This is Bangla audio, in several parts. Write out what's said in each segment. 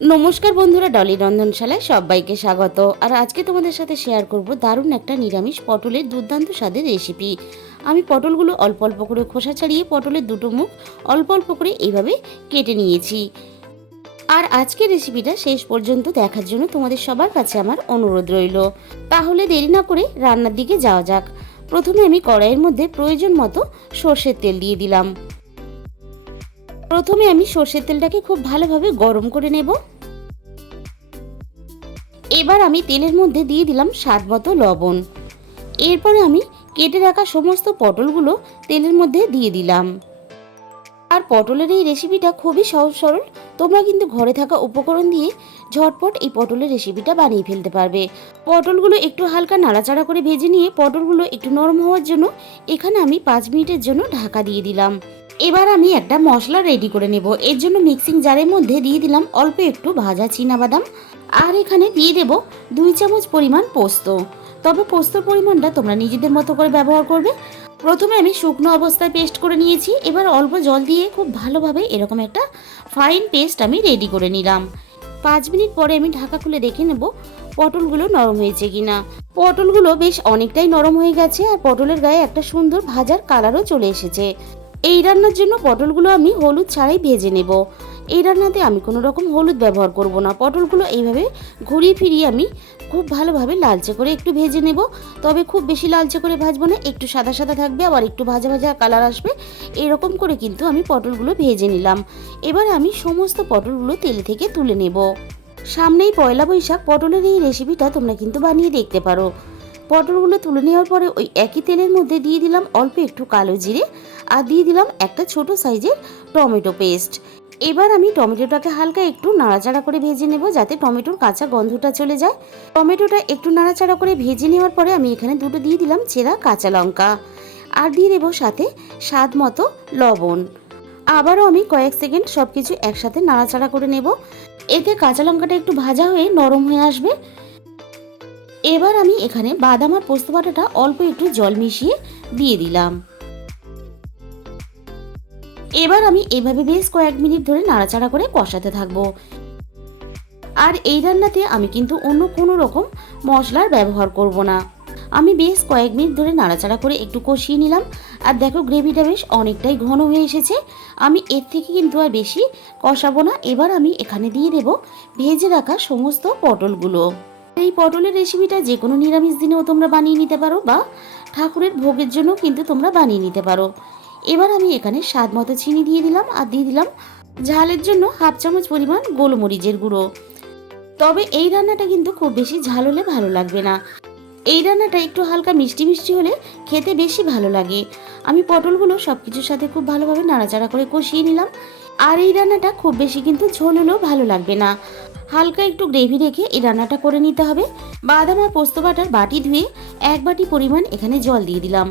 নমস্কার বন্ধুরা, ডলি রন্ধনশালায় সবাইকে স্বাগত। আর আজকে তোমাদের সাথে শেয়ার করব দারুণ একটা নিরামিষ পটলের দুর্দান্ত স্বাদের রেসিপি আমি পটলগুলো অল্প অল্প করে খোসা ছাড়িয়ে পটলের দুটো মুখ অল্প অল্প করে এইভাবে কেটে নিয়েছি। আর আজকের রেসিপিটা শেষ পর্যন্ত দেখার জন্য তোমাদের সবার কাছে আমার অনুরোধ রইল। তাহলে দেরি না করে রান্নার দিকে যাওয়া যাক। প্রথমে আমি কড়াইয়ের মধ্যে প্রয়োজন মতো সর্ষের তেল দিয়ে দিলাম। প্রথমে আমি সর্ষের তেলটাকে খুব ভালোভাবে গরম করে নেব। এবার আমি তেলের মধ্যে দিয়ে দিলাম স্বাদ মতো লবণ। এরপরে আমি কেটে রাখা সমস্ত পটলগুলো তেলের মধ্যে দিয়ে দিলাম। আর পটলের এই রেসিপিটা খুবই সহজ সরল। তোমরা কিন্তু ঘরে থাকা উপকরণ দিয়ে ঝটপট এই পটলের রেসিপিটা বানিয়ে ফেলতে পারবে। পটলগুলো একটু হালকা নাড়াচাড়া করে ভেজে নিয়ে পটলগুলো একটু নরম হওয়ার জন্য এখানে আমি পাঁচ মিনিটের জন্য ঢাকা দিয়ে দিলাম। এবার আমি একটা মশলা রেডি করে নেব। এর জন্য মিক্সিং জারের মধ্যে দিয়ে দিলাম অল্প একটু ভাজা বাদাম আর এখানে দিয়ে দেব দুই চামচ পরিমাণ পোস্ত। তবে পোস্তর পরিমাণটা তোমরা নিজেদের মতো করে ব্যবহার করবে। প্রথমে আমি শুকনো অবস্থায় পেস্ট করে নিয়েছি। এবার অল্প জল দিয়ে খুব ভালোভাবে এরকম একটা ফাইন পেস্ট আমি রেডি করে নিলাম। পাঁচ মিনিট পরে আমি ঢাকা খুলে দেখে নেব পটলগুলো নরম হয়েছে কিনা। পটলগুলো বেশ অনেকটাই নরম হয়ে গেছে আর পটলের গায়ে একটা সুন্দর ভাজার কালারও চলে এসেছে। এই রান্নার জন্য পটলগুলো আমি হলুদ ছাড়াই ভেজে নেব। এই রান্নাতে আমি কোনো রকম হলুদ ব্যবহার করব না। পটলগুলো এইভাবে ঘুরিয়ে ফিরিয়ে আমি খুব ভালোভাবে লালচে করে একটু ভেজে নেব। তবে খুব বেশি লালচে করে ভাজবো না, একটু সাদা সাদা থাকবে, আবার একটু ভাজা ভাজা কালার আসবে। এরকম করে কিন্তু আমি পটলগুলো ভেজে নিলাম। এবার আমি সমস্ত পটলগুলো তেল থেকে তুলে নেব। সামনেই পয়লা বৈশাখ, পটলের এই রেসিপিটা তোমরা কিন্তু বানিয়ে দেখতে পারো। পটলগুলো তুলে নেওয়ার পরে ওই একই তেলের মধ্যে দিয়ে দিলাম অল্প একটু কালো জিরে আর দিয়ে দিলাম একটা ছোট সাইজের টমেটো পেস্ট। এবার আমি টমেটোটাকে হালকা একটু নাড়াচাড়া করে ভেজে নেব যাতে টমেটোর কাঁচা গন্ধটা চলে যায়। টমেটোটা একটু নাড়াচাড়া করে ভেজে নেওয়ার পরে আমি এখানে দুটো দিয়ে দিলাম চেরা কাঁচা লঙ্কা। আর দিয়ে দেবো সাথে স্বাদ মতো লবণ। আবারও আমি কয়েক সেকেন্ড সব কিছু একসাথে নাড়াচাড়া করে নেব। এতে কাঁচা লঙ্কাটা একটু ভাজা হয়ে নরম হয়ে আসবে। এবার আমি এখানে বাদাম আর পোস্ত বাটাটা অল্প একটু জল মিশিয়ে দিয়ে দিলাম। এবার আমি এভাবে বেশ কয়েক মিনিট ধরে নাড়াচাড়া করে কষাতে থাকব। আর এই রান্নাতে আমি কিন্তু অন্য কোনো রকম মশলার ব্যবহার করব না। আমি বেশ কয়েক মিনিট ধরে নাড়াচাড়া করে একটু কষিয়ে নিলাম। আর দেখো গ্রেভিটা বেশ অনেকটাই ঘন হয়ে এসেছে। আমি এর থেকে কিন্তু আর বেশি কষাবো না। এবার আমি এখানে দিয়ে দেব ভেজে রাখা সমস্ত পটলগুলো। এই পটলের রেসিপিটা যে কোনো নিরামিষ দিনেও তোমরা বানিয়ে নিতে পারো বা ঠাকুরের ভোগের জন্য কিন্তু তোমরা বানিয়ে নিতে পারো। এবার আমি এখানে স্বাদ মতো চিনি দিয়ে দিলাম আর দিয়ে দিলাম ঝালের জন্য হাফ চামচ পরিমাণ গোলমরিচের গুঁড়ো। তবে এই রান্নাটা কিন্তু খুব বেশি ঝাল হলে ভালো লাগবে না। এই রান্নাটা একটু হালকা মিষ্টি মিষ্টি হলে খেতে বেশি ভালো লাগে। আমি পটলগুলো সব কিছুর সাথে খুব ভালোভাবে নাড়াচাড়া করে কষিয়ে নিলাম। আর এই রান্নাটা খুব বেশি কিন্তু ঝোল হলেও ভালো লাগবে না। হালকা একটু গ্রেভি রেখে এই রান্নাটা করে নিতে হবে। বাদাম আর পোস্ত বাটার বাটি ধুয়ে এক বাটি পরিমাণ এখানে জল দিয়ে দিলাম।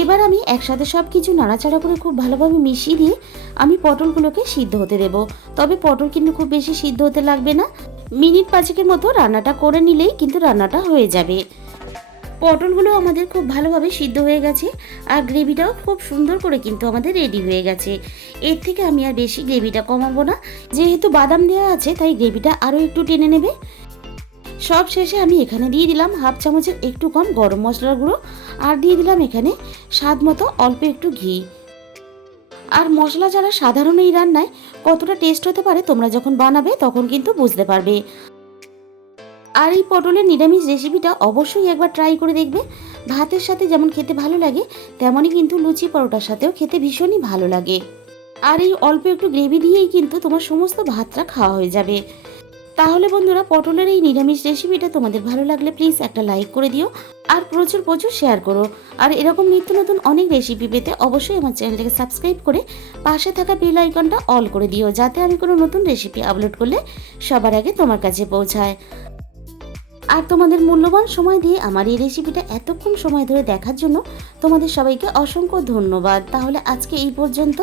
এবার আমি একসাথে সব কিছু নাড়াচাড়া করে খুব ভালোভাবে মিশিয়ে দিয়ে আমি পটলগুলোকে সিদ্ধ হতে দেব। তবে পটল কিন্তু খুব বেশি সিদ্ধ হতে লাগবে না। মিনিট পাঁচেকের মতো রান্নাটা করে নিলেই কিন্তু রান্নাটা হয়ে যাবে। পটলগুলো আমাদের খুব ভালোভাবে সিদ্ধ হয়ে গেছে আর গ্রেভিটাও খুব সুন্দর করে কিন্তু আমাদের রেডি হয়ে গেছে। এর থেকে আমি আর বেশি গ্রেভিটা কমাবো না। যেহেতু বাদাম দেওয়া আছে, তাই গ্রেভিটা আরও একটু টেনে নেবে। সব শেষে আমি এখানে দিয়ে দিলাম হাফ চামচের একটু কম গরম মশলার গুঁড়ো আর দিয়ে দিলাম এখানে স্বাদ মতো অল্প একটু ঘি। আর মশলা ছাড়া সাধারণ এই রান্নায় কতটা টেস্ট হতে পারে তোমরা যখন বানাবে তখন কিন্তু বুঝতে পারবে। আর এই পটলের নিরামিষ রেসিপিটা অবশ্যই একবার ট্রাই করে দেখবে। ভাতের সাথে যেমন খেতে ভালো লাগে, তেমনই কিন্তু লুচি পরোটার সাথেও খেতে ভীষণই ভালো লাগে। আর এই অল্প একটু গ্রেভি দিয়েই কিন্তু তোমার সমস্ত ভাতটা খাওয়া হয়ে যাবে। তাহলে বন্ধুরা পটলের এই নিরামিষ রেসিপিটা তোমাদের ভালো লাগলে প্লিজ একটা লাইক করে দিও আর প্রচুর প্রচুর শেয়ার করো। আর এরকম নিত্য নতুন অনেক রেসিপি পেতে অবশ্যই আমার চ্যানেলটাকে সাবস্ক্রাইব করে পাশে থাকা বেল আইকনটা অল করে দিও, যাতে আমি কোনো নতুন রেসিপি আপলোড করলে সবার আগে তোমার কাছে পৌঁছায়। আর তোমাদের মূল্যবান সময় দিয়ে আমার এই রেসিপিটা এতক্ষণ সময় ধরে দেখার জন্য তোমাদের সবাইকে অসংখ্য ধন্যবাদ। তাহলে আজকে এই পর্যন্ত।